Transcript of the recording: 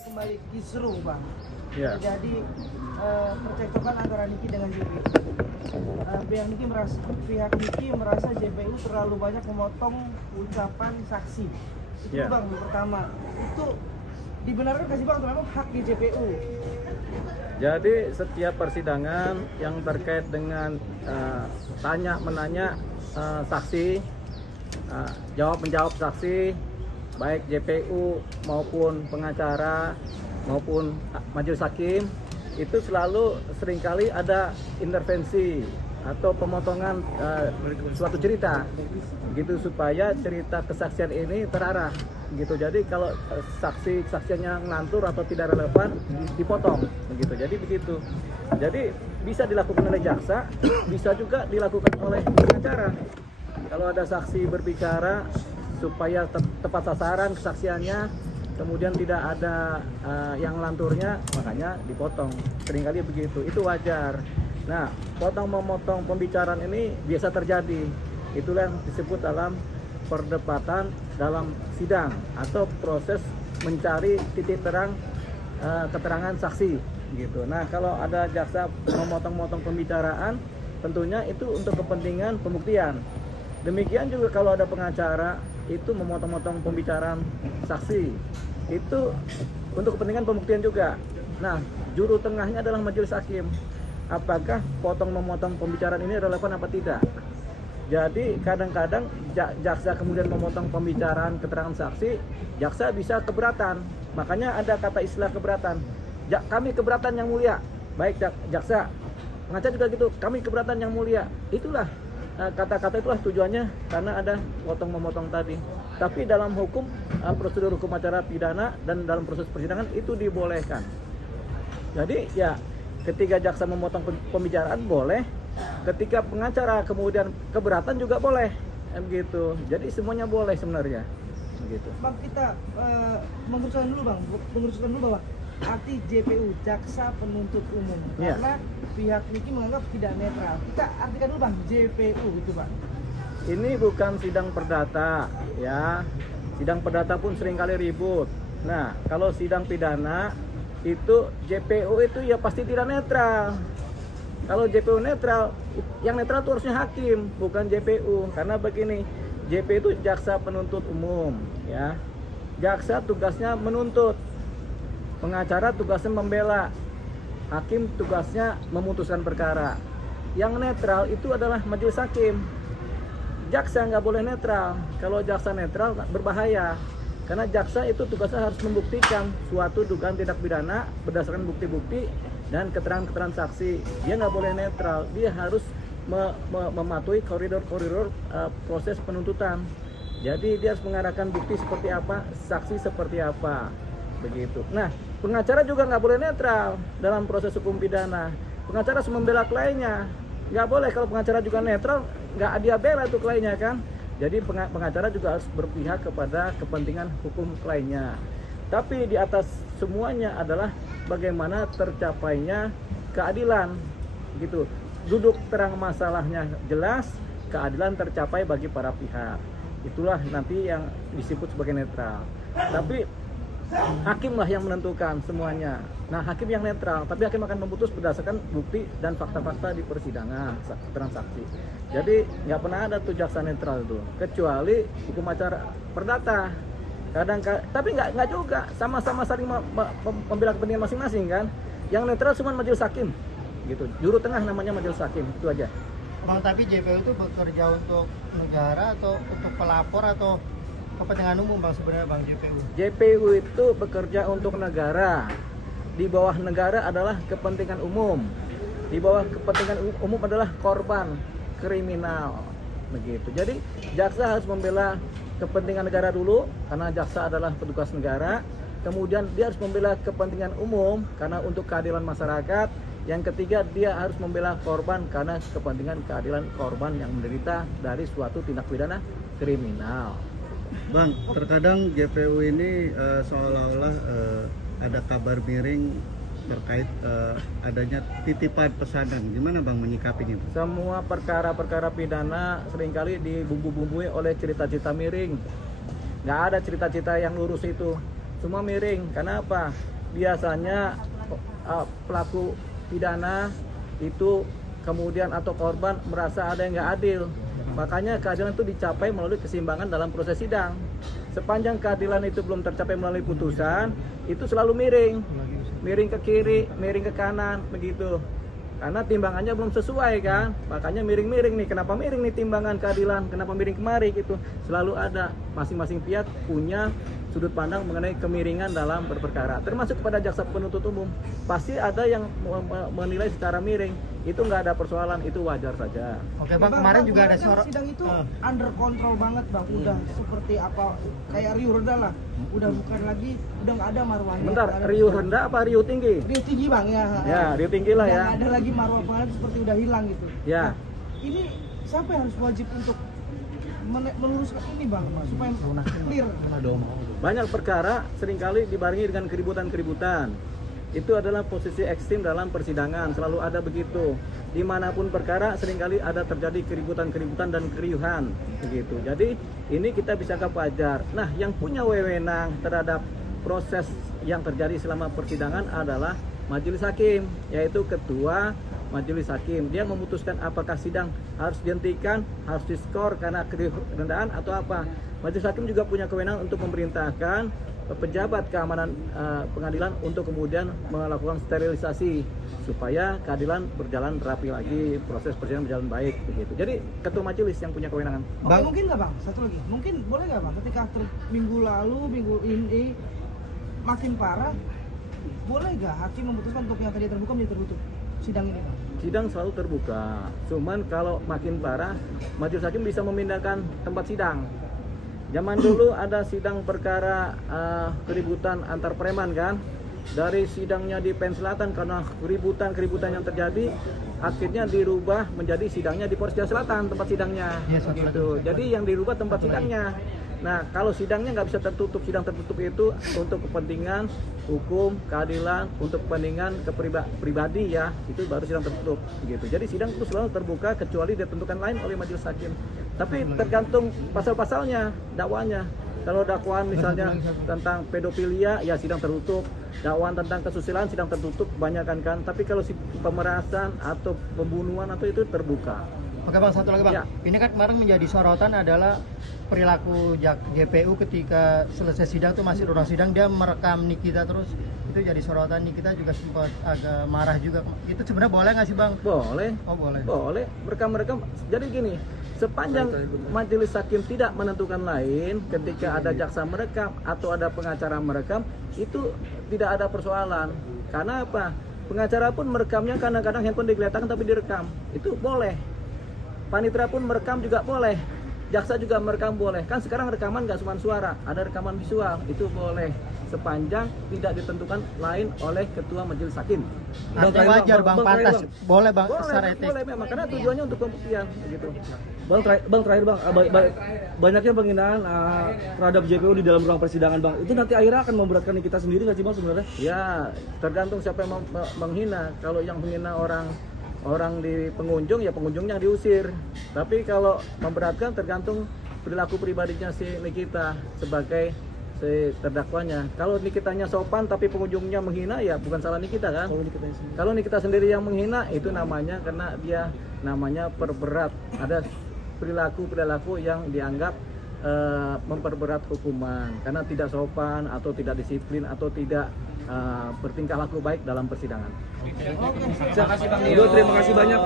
Kembali kisruh bang. Ya. Jadi percekcokan antara Niki dengan JPU. Pihak Niki merasa JPU terlalu banyak memotong ucapan saksi. Itu Ya. bang pertama. Itu dibenarkan kasih bang terhadap hak di JPU. Jadi setiap persidangan yang terkait dengan tanya menanya saksi, jawab menjawab saksi, baik JPU maupun pengacara maupun majelis hakim, itu selalu seringkali ada intervensi atau pemotongan suatu cerita gitu supaya cerita kesaksian ini terarah gitu. Jadi kalau saksinya ngantur atau tidak relevan dipotong begitu. Jadi begitu. Jadi bisa dilakukan oleh jaksa, bisa juga dilakukan oleh pengacara. Kalau ada saksi berbicara supaya tepat sasaran kesaksiannya, kemudian tidak ada yang lanturnya, makanya dipotong. Seringkali begitu, itu wajar. Nah, potong-memotong pembicaraan ini biasa terjadi. Itulah yang disebut dalam perdebatan dalam sidang atau proses mencari titik terang keterangan saksi gitu. Nah, kalau ada jaksa memotong-motong pembicaraan, tentunya itu untuk kepentingan pembuktian. Demikian juga kalau ada pengacara itu memotong-motong pembicaraan saksi, itu untuk kepentingan pembuktian juga. Nah, juru tengahnya adalah majelis hakim. Apakah potong-memotong pembicaraan ini relevan apa tidak? Jadi kadang-kadang jaksa kemudian memotong pembicaraan keterangan saksi, jaksa bisa keberatan. Makanya ada kata istilah keberatan. Kami keberatan yang mulia. Baik jaksa, pengacara juga gitu. Kami keberatan yang mulia. Itulah kata-kata itulah tujuannya karena ada potong-memotong tadi. Tapi dalam hukum prosedur hukum acara pidana dan dalam proses persidangan itu dibolehkan. Jadi ya ketika jaksa memotong pembicaraan boleh, ketika pengacara kemudian keberatan juga boleh, begitu. Jadi semuanya boleh sebenarnya, begitu. Bang, kita meluruskan dulu bahwa arti JPU, jaksa penuntut umum, Ya. karena pihak Niki menganggap tidak netral. Kita artikan dulu bang, JPU itu bang. Ini bukan sidang perdata, ya. Sidang perdata pun seringkali ribut. Nah, kalau sidang pidana itu JPU itu ya pasti tidak netral. Kalau JPU netral, yang netral itu harusnya hakim, bukan JPU. Karena begini, JPU itu jaksa penuntut umum, ya. Jaksa tugasnya menuntut, pengacara tugasnya membela, hakim tugasnya memutuskan perkara. Yang netral itu adalah majelis hakim. Jaksa nggak boleh netral. Kalau jaksa netral berbahaya. Karena jaksa itu tugasnya harus membuktikan suatu dugaan tindak pidana berdasarkan bukti-bukti dan keterangan-keterangan saksi. Dia nggak boleh netral, dia harus mematuhi koridor-koridor proses penuntutan. Jadi dia harus mengarahkan bukti seperti apa, saksi seperti apa, begitu. Nah, pengacara juga nggak boleh netral dalam proses hukum pidana. Pengacara harus membela kliennya. Nggak boleh kalau pengacara juga netral, nggak dia bela tuh kliennya kan. Jadi pengacara juga harus berpihak kepada kepentingan hukum kliennya. Tapi di atas semuanya adalah bagaimana tercapainya keadilan, gitu. Duduk terang masalahnya jelas, keadilan tercapai bagi para pihak. Itulah nanti yang disebut sebagai netral. Tapi hakimlah yang menentukan semuanya. Nah, hakim yang netral, tapi hakim akan memutus berdasarkan bukti dan fakta-fakta di persidangan, keterangan saksi. Jadi nggak pernah ada tuh jaksa netral itu, kecuali hukum acara perdata. Tapi nggak juga, sama-sama saling membela kepentingan masing-masing kan. Yang netral cuma majelis hakim, gitu. Juru tengah namanya majelis hakim, itu aja. Bang, tapi JPU itu bekerja untuk negara atau untuk pelapor atau kepentingan umum bang sebenarnya bang JPU? JPU itu bekerja untuk negara. Di bawah negara adalah kepentingan umum. Di bawah kepentingan umum adalah korban kriminal, begitu. Jadi jaksa harus membela kepentingan negara dulu karena jaksa adalah petugas negara. Kemudian dia harus membela kepentingan umum karena untuk keadilan masyarakat. Yang ketiga, dia harus membela korban karena kepentingan keadilan korban yang menderita dari suatu tindak pidana kriminal. Bang, terkadang JPU ini seolah-olah ada kabar miring terkait adanya titipan pesanan. Gimana Bang menyikapinya? Semua perkara-perkara pidana seringkali dibumbu-bumbui oleh cerita-cerita miring. Nggak ada cerita-cerita yang lurus itu. Semua miring. Karena apa? Biasanya pelaku pidana itu kemudian atau korban merasa ada yang nggak adil. Makanya keadilan itu dicapai melalui keseimbangan dalam proses sidang. Sepanjang keadilan itu belum tercapai melalui putusan, itu selalu miring. Miring ke kiri, miring ke kanan, begitu. Karena timbangannya belum sesuai kan. Makanya miring-miring nih. Kenapa miring nih timbangan keadilan? Kenapa miring kemari gitu? Selalu ada. Masing-masing pihak punya sudut pandang mengenai kemiringan dalam berperkara. Termasuk kepada jaksa penuntut umum. Pasti ada yang menilai secara miring. Itu nggak ada persoalan, itu wajar saja. Oke Bang, kemarin juga ada kan sidang itu under control banget Bang. Udah seperti apa, kayak riuh rendah lah. Udah bukan lagi, udah nggak ada marwahnya. Bentar, riuh rendah apa riuh tinggi? Riuh tinggi Bang ya. Ya, riuh tinggi lah ya. Nggak ada lagi marwah pengadilan seperti udah hilang gitu. Ya. Nah, ini siapa yang harus wajib untuk meluruskan ini Bang, supaya clear? Banyak perkara seringkali dibarengi dengan keributan-keributan. Itu adalah posisi ekstrim dalam persidangan, selalu ada begitu. Dimanapun perkara seringkali ada terjadi keributan-keributan dan keriuhan begitu. Jadi ini kita bisa anggap wajar. Nah, yang punya wewenang terhadap proses yang terjadi selama persidangan adalah majelis hakim, yaitu ketua majelis hakim. Dia memutuskan apakah sidang harus dihentikan, harus diskor karena kerendahan atau apa. Majelis hakim juga punya kewenangan untuk memerintahkan pejabat keamanan pengadilan untuk kemudian melakukan sterilisasi supaya keadilan berjalan rapi lagi, proses persidangan berjalan baik begitu. Jadi ketua majelis yang punya kewenangan. Oke, mungkin nggak Bang? Satu lagi, mungkin boleh nggak Bang? Ketika minggu lalu, minggu ini makin parah, boleh nggak hakim memutuskan untuk yang tadi terbuka menjadi tertutup sidang ini Bang? Sidang selalu terbuka. Cuman kalau makin parah, majelis hakim bisa memindahkan tempat sidang. Zaman dulu ada sidang perkara keributan antar preman kan. Dari sidangnya di Pen Selatan karena keributan yang terjadi, akhirnya dirubah menjadi sidangnya di Polres Jakarta Selatan tempat sidangnya. Gitu. Jadi yang dirubah tempat sidangnya. Nah, kalau sidangnya nggak bisa tertutup, sidang tertutup itu untuk kepentingan hukum, keadilan, untuk kepentingan pribadi ya, itu baru sidang tertutup gitu. Jadi sidang itu selalu terbuka kecuali ditentukan lain oleh majelis hakim. Tapi tergantung pasal-pasalnya, dakwanya. Kalau dakwaan misalnya tentang pedofilia, ya sidang tertutup. Dakwaan tentang kesusilaan sidang tertutup kebanyakan kan. Tapi kalau si pemerasan atau pembunuhan atau itu terbuka. Oke Bang, satu lagi Bang. Ya. Ini kan kemarin menjadi sorotan adalah perilaku JPU ketika selesai sidang tuh masih ruang sidang dia merekam Nikita terus. Itu jadi sorotan. Nikita juga sempat agak marah juga. Itu sebenarnya boleh nggak sih Bang? Boleh. Oh boleh. Boleh. Merekam. Jadi gini, sepanjang majelis hakim tidak menentukan lain, ketika ada jaksa merekam atau ada pengacara merekam, itu tidak ada persoalan. Karena apa? Pengacara pun merekamnya kadang-kadang handphone digeletakkan tapi direkam. Itu boleh. Panitera pun merekam juga boleh. Jaksa juga merekam boleh. Kan sekarang rekaman nggak cuma suara, ada rekaman visual. Itu boleh. Sepanjang tidak ditentukan lain oleh ketua majelis hakim. Artinya wajar Bang, pantas. Boleh Bang, Boleh, secara etik. boleh memang karena tujuannya untuk pembuktian gitu. Bang terakhir Bang, banyaknya penghinaan terhadap JPU di dalam ruang persidangan Bang. Itu nanti akhirnya akan memberatkan kita sendiri nggak sih Bang sebenarnya? Ya, tergantung siapa yang menghina. Kalau yang menghina orang di pengunjung, ya pengunjungnya yang diusir. Tapi kalau memberatkan tergantung perilaku pribadinya si Nikita sebagai si terdakwanya. Kalau Nikitanya sopan tapi pengunjungnya menghina, ya bukan salah Nikita kan? Kalau Nikita sendiri yang menghina, itu namanya karena dia namanya perberat. Ada perilaku yang dianggap memperberat hukuman karena tidak sopan atau tidak disiplin atau tidak bertingkah laku baik dalam persidangan. Oke. Terima kasih banyak.